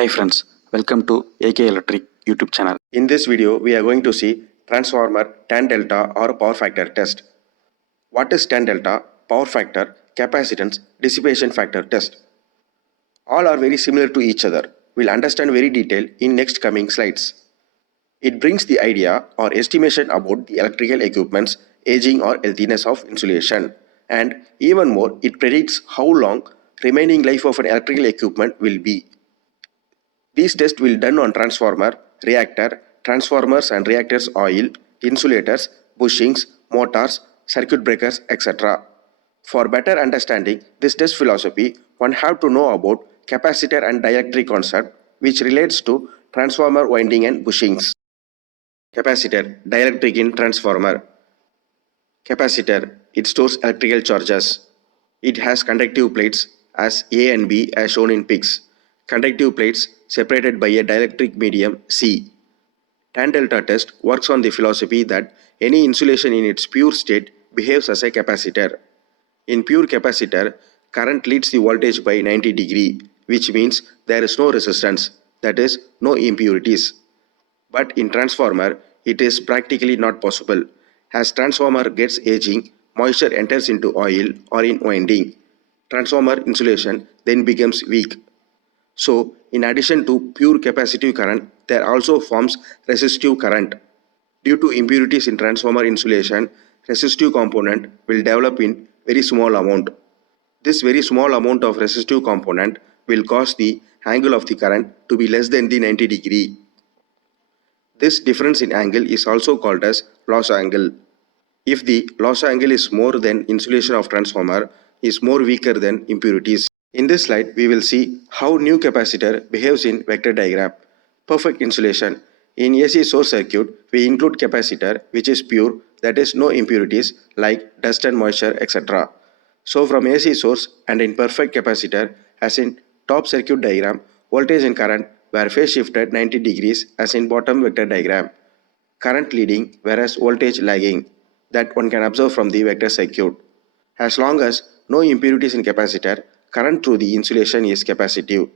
Hi friends, welcome to AK Electric YouTube channel. In this video, we are going to see transformer tan delta or power factor test. What is tan delta, power factor, capacitance, dissipation factor test? All are very similar to each other. We'll understand very detail in next coming slides. It brings the idea or estimation about the electrical equipment's aging or healthiness of insulation. And even more, it predicts how long remaining life of an electrical equipment will be. These tests will be done on transformer, reactor, transformers and reactors oil, insulators, bushings, motors, circuit breakers, etc. For better understanding this test philosophy, one have to know about capacitor and dielectric concept, which relates to transformer winding and bushings. Capacitor, dielectric in transformer. Capacitor, it stores electrical charges. It has conductive plates as A and B as shown in pics. Conductive plates separated by a dielectric medium C. Tan delta test works on the philosophy that any insulation in its pure state behaves as a capacitor. In pure capacitor, current leads the voltage by 90 degree, which means there is no resistance, that is, no impurities. But in transformer, it is practically not possible. As transformer gets aging, moisture enters into oil or in winding. Transformer insulation then becomes weak. So, in addition to pure capacitive current, there also forms resistive current. Due to impurities in transformer insulation, resistive component will develop in very small amount. This very small amount of resistive component will cause the angle of the current to be less than the 90 degree. This difference in angle is also called as loss angle. If the loss angle is more than insulation of transformer is more weaker than impurities. In this slide, we will see how new capacitor behaves in vector diagram. Perfect insulation. In AC source circuit, we include capacitor which is pure, that is no impurities like dust and moisture, etc. So from AC source and in perfect capacitor, as in top circuit diagram, voltage and current were phase shifted 90 degrees as in bottom vector diagram. Current leading whereas voltage lagging, that one can observe from the vector circuit. As long as no impurities in capacitor, current through the insulation is capacitive.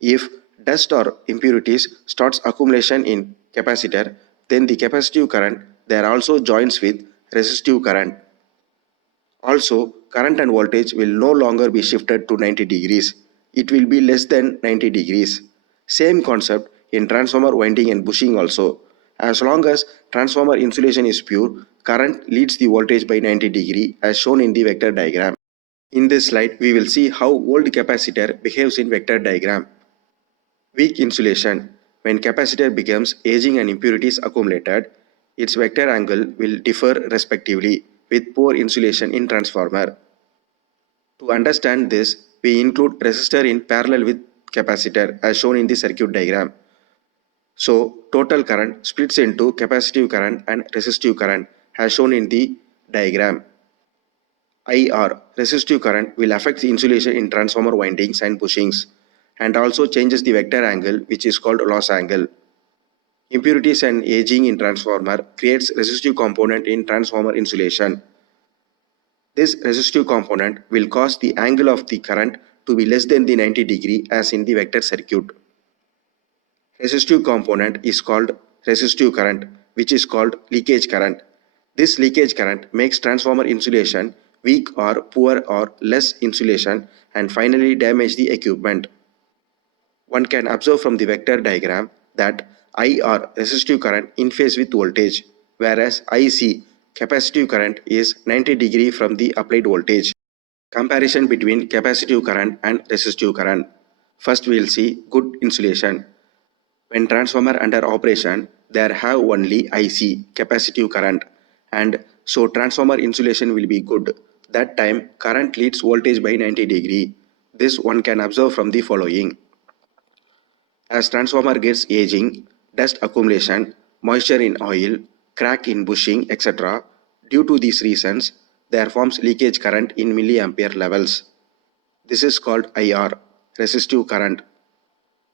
If dust or impurities starts accumulation in capacitor, then the capacitive current there also joins with resistive current. Also, current and voltage will no longer be shifted to 90 degrees. It will be less than 90 degrees. Same concept in transformer winding and bushing also. As long as transformer insulation is pure, current leads the voltage by 90 degree as shown in the vector diagram. In this slide, we will see how old capacitor behaves in vector diagram. Weak insulation. When capacitor becomes aging and impurities accumulated, its vector angle will differ respectively with poor insulation in transformer. To understand this, we include resistor in parallel with capacitor as shown in the circuit diagram. So, total current splits into capacitive current and resistive current as shown in the diagram. IR, resistive current, will affect the insulation in transformer windings and bushings and also changes the vector angle which is called loss angle. Impurities and aging in transformer creates resistive component in transformer insulation. This resistive component will cause the angle of the current to be less than the 90 degree as in the vector circuit. Resistive component is called resistive current, which is called leakage current. This leakage current makes transformer insulation weak or poor or less insulation and finally damage the equipment. One can observe from the vector diagram that IR, resistive current, in phase with voltage, whereas IC, capacitive current, is 90 degree from the applied voltage. Comparison between capacitive current and resistive current. First we will see good insulation. When transformer under operation, there have only IC, capacitive current, and so transformer insulation will be good. That time current leads voltage by 90 degree. This one can observe from the following. As transformer gets aging, dust accumulation, moisture in oil, crack in bushing, etc. Due to these reasons, there forms leakage current in milliampere levels. This is called IR, resistive current.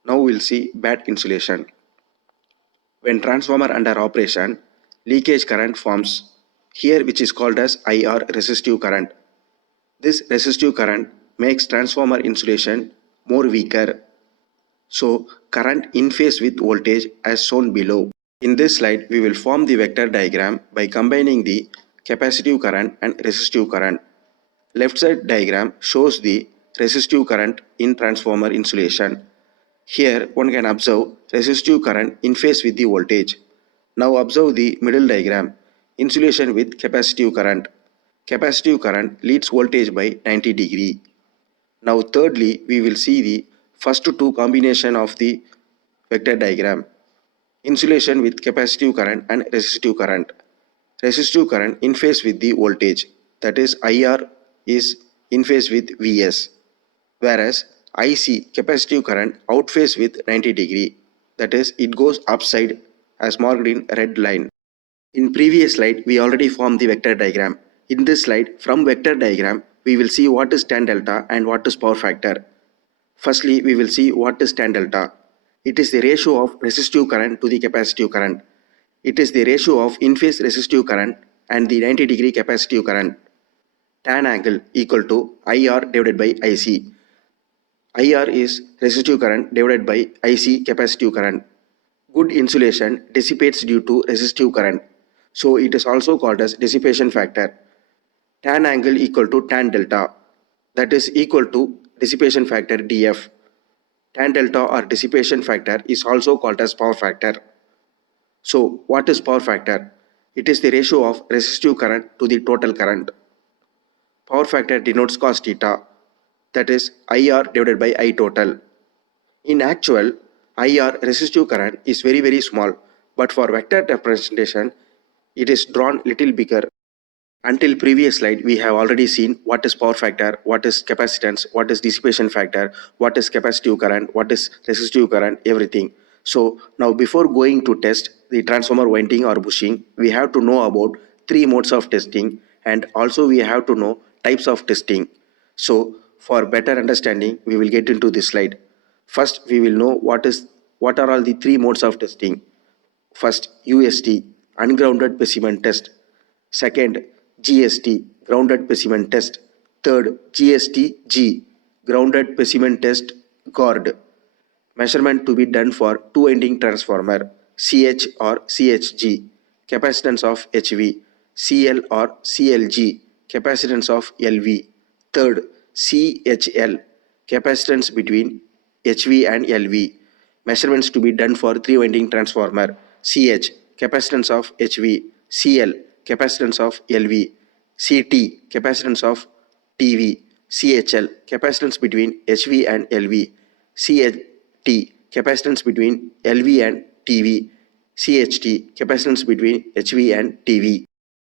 Now we'll see bad insulation. When transformer under operation, leakage current forms here which is called as IR, resistive current. This resistive current makes transformer insulation more weaker. So current in phase with voltage as shown below. In this slide, we will form the vector diagram by combining the capacitive current and resistive current. Left side diagram shows the resistive current in transformer insulation. Here one can observe resistive current in phase with the voltage. Now observe the middle diagram. Insulation with capacitive current. Capacitive current leads voltage by 90 degree. Now thirdly, we will see the first two combination of the vector diagram. Insulation with capacitive current and resistive current. Resistive current in phase with the voltage, that is IR is in phase with Vs, whereas IC capacitive current out phase with 90 degree, that is it goes upside as marked in red line. In previous slide, we already formed the vector diagram. In this slide, from vector diagram, we will see what is tan delta and what is power factor. Firstly, we will see what is tan delta. It is the ratio of resistive current to the capacitive current. It is the ratio of in-phase resistive current and the 90 degree capacitive current. Tan angle equal to IR divided by IC. IR is resistive current divided by IC capacitive current. Good insulation dissipates due to resistive current. So it is also called as dissipation factor. Tan angle equal to tan delta, that is equal to dissipation factor DF. Tan delta or dissipation factor is also called as power factor. So what is power factor? It is the ratio of resistive current to the total current. Power factor denotes cos theta, that is IR divided by I total. In actual, IR resistive current is very small, but for vector representation, it is drawn little bigger. Until previous slide, we have already seen what is power factor, what is capacitance, what is dissipation factor, what is capacitive current, what is resistive current, everything. So now before going to test the transformer winding or bushing, we have to know about three modes of testing, and also we have to know types of testing. So for better understanding, we will get into this slide. First, we will know what are all the three modes of testing. First, UST, ungrounded specimen test. Second, GST, grounded specimen test. Third, GST-G, grounded specimen test GORD. Measurement to be done for two-winding transformer, CH or CHG, capacitance of HV, CL or CLG, capacitance of LV. Third, CHL, capacitance between HV and LV. Measurements to be done for three-winding transformer, CH, capacitance of HV, CL, capacitance of LV, CT, capacitance of TV, CHL, capacitance between HV and LV, CHT, capacitance between LV and TV, CHT, capacitance between HV and TV.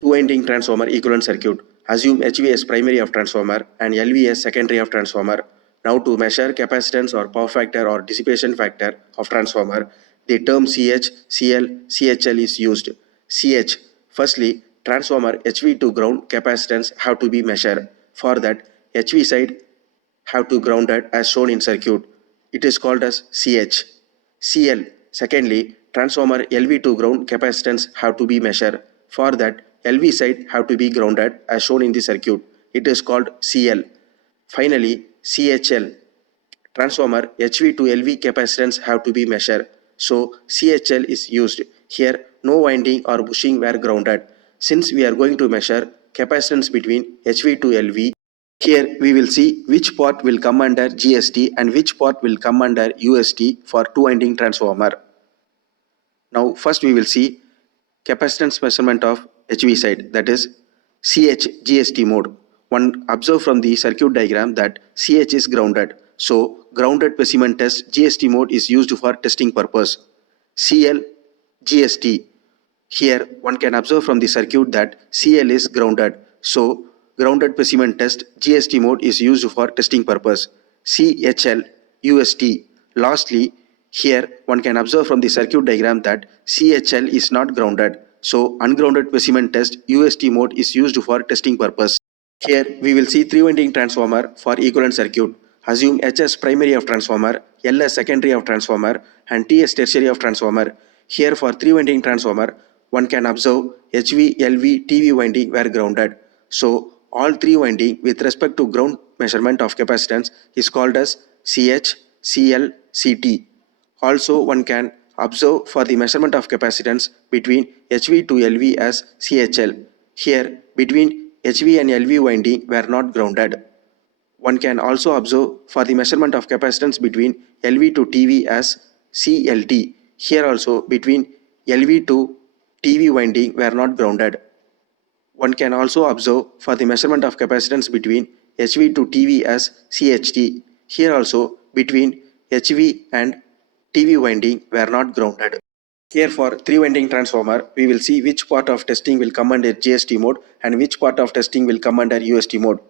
Two-winding transformer equivalent circuit. Assume HV as primary of transformer and LV as secondary of transformer. Now to measure capacitance or power factor or dissipation factor of transformer, the term CH, CL, CHL is used. CH, firstly, transformer HV to ground capacitance have to be measured. For that, HV side have to grounded as shown in circuit. It is called as CH. CL, secondly, transformer LV to ground capacitance have to be measured. For that, LV side have to be grounded as shown in the circuit. It is called CL. Finally, CHL, transformer HV to LV capacitance have to be measured. So CHL is used. Here no winding or bushing were grounded. Since we are going to measure capacitance between HV to LV, here we will see which part will come under GST and which part will come under UST for two-winding transformer. Now first we will see capacitance measurement of HV side, that is CH GST mode. One observe from the circuit diagram that CH is grounded. So grounded specimen test GST mode is used for testing purpose. CL GST. Here one can observe from the circuit that CL is grounded. So grounded specimen test GST mode is used for testing purpose. CHL UST. Lastly, here one can observe from the circuit diagram that CHL is not grounded. So ungrounded specimen test UST mode is used for testing purpose. Here we will see three-winding transformer for equivalent circuit. Assume H as primary of transformer, L as secondary of transformer and T as tertiary of transformer. Here for three-winding transformer, one can observe HV, LV, TV winding were grounded. So all three winding with respect to ground measurement of capacitance is called as CH, CL, CT. Also, one can observe for the measurement of capacitance between HV to LV as CHL. Here, between HV and LV winding were not grounded. One can also observe for the measurement of capacitance between LV to TV as CLT. Here also, between LV to TV winding were not grounded. One can also observe for the measurement of capacitance between HV to TV as CHT. Here also, between HV and TV winding were not grounded. Here for 3-winding transformer, we will see which part of testing will come under GST mode and which part of testing will come under UST mode.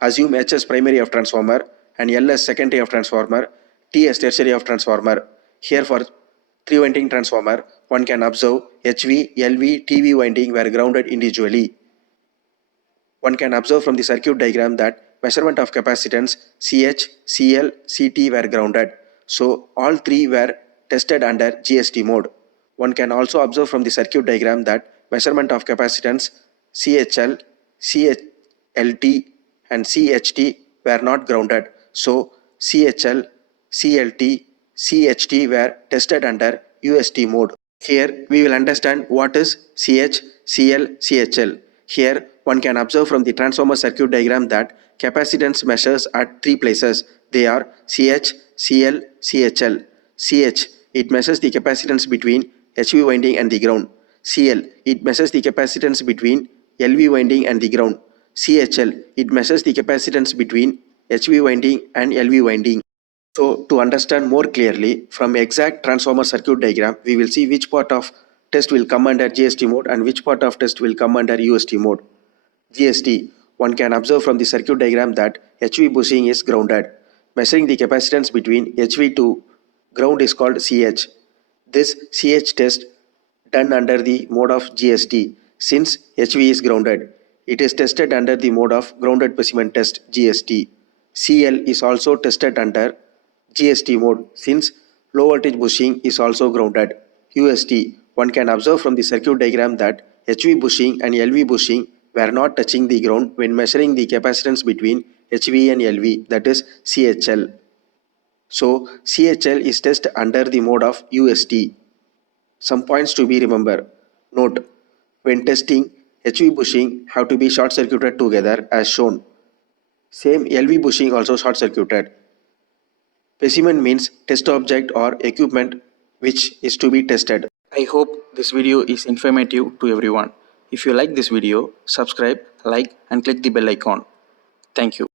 Assume H as primary of transformer and L as secondary of transformer, T as tertiary of transformer. Here for 3-winding transformer, one can observe HV, LV, TV winding were grounded individually. One can observe from the circuit diagram that measurement of capacitance CH, CL, CT were grounded. So all three were tested under GST mode. One can also observe from the circuit diagram that measurement of capacitance CHL, CLT and CHT were not grounded. So CHL, CLT, CHT were tested under UST mode. Here we will understand what is CH, CL, CHL. Here one can observe from the transformer circuit diagram that capacitance measures at three places. They are CH, CL, CHL. CH, it measures the capacitance between HV winding and the ground. CL, it measures the capacitance between LV winding and the ground. CHL, it measures the capacitance between HV winding and LV winding. So to understand more clearly from exact transformer circuit diagram, we will see which part of test will come under GST mode and which part of test will come under UST mode. GST, one can observe from the circuit diagram that HV bushing is grounded. Measuring the capacitance between HV to ground is called CH. This CH test done under the mode of GST since HV is grounded. It is tested under the mode of grounded specimen test GST. CL is also tested under GST mode since low voltage bushing is also grounded. UST, one can observe from the circuit diagram that HV bushing and LV bushing were not touching the ground when measuring the capacitance between HV and LV, that is CHL. So CHL is tested under the mode of UST. Some points to be remembered. Note, when testing, HV bushing have to be short circuited together as shown. Same LV bushing also short circuited. Specimen means test object or equipment which is to be tested. I hope this video is informative to everyone. If you like this video, subscribe, like and click the bell icon. Thank you.